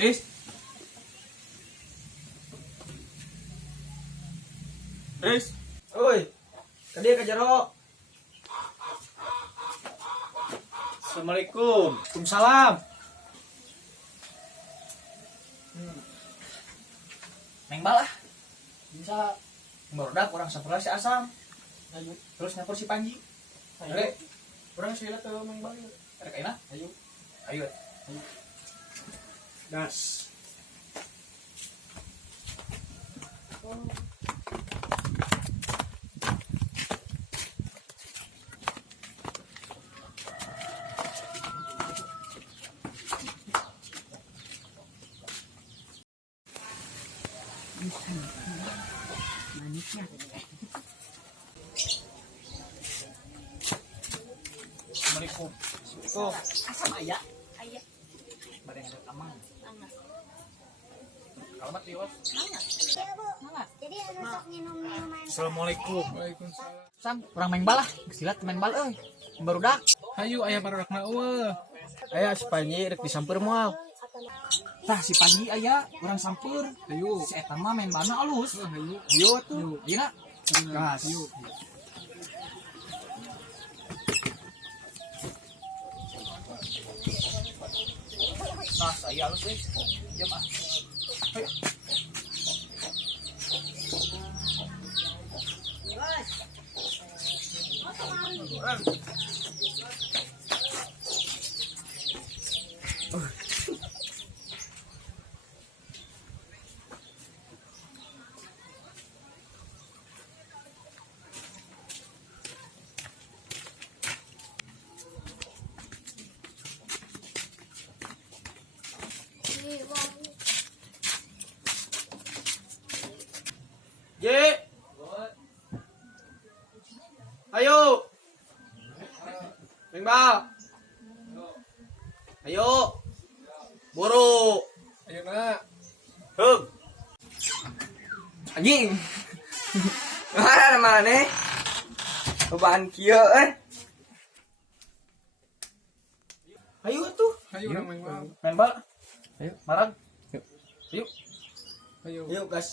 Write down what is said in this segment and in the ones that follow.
Riz. Riz. Oi. Kadia ka jero. Assalamualaikum. Waalaikumsalam. Neng balah. Bisa barudak orang sampurna si Asam. Ayo, terus nyapur si Panji. Ayo. Orang sih lihat tuh main balik. Ada kaina? Ayo. Ayo. Das. Manisnya. Assalamualaikum. Kok Asam ayah. Ayah, Bareng ada amang. hangat. Alamat Tios. Hangat. Hangat. Jadi harus sok minum-minuman. Assalamualaikum. Waalaikumsalam. Sam, orang main balah. Silat main bal euy. Barudak. Hayu aya barudak na eueuh. Aya si Panji rek disamper moal. Tah si Panji aya orang sampur. Ayo. Si eta mah main balna alus. Ayo. Ayo tuh. Dina. Gas. Nah, saya alus deh. Diam ah. Ayo. Je. Ayo. Mengbal. Ayo. Buru. Ayo nak. Hug. Anjing. Mana nih? Beban kieu Ayo tuh. Ayo orang main bal. Main bal. Ayo, marang. Yuk. Ayo. Yuk, gas.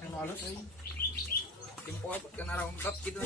Yang halus euy. Jempol kena rongkap gitu.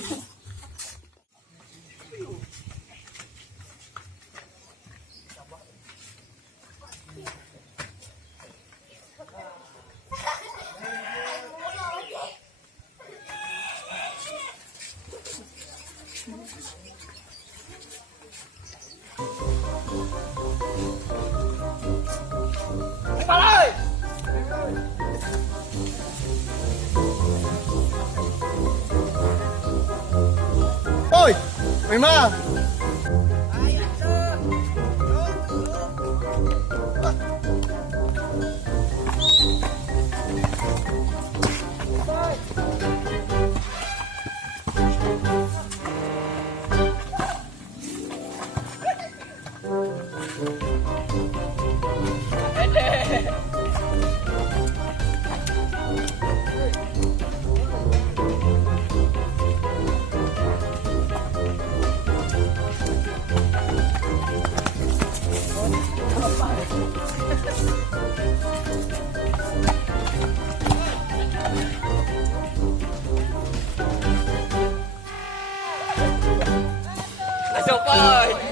Oi, main bal. Ayo, Boy.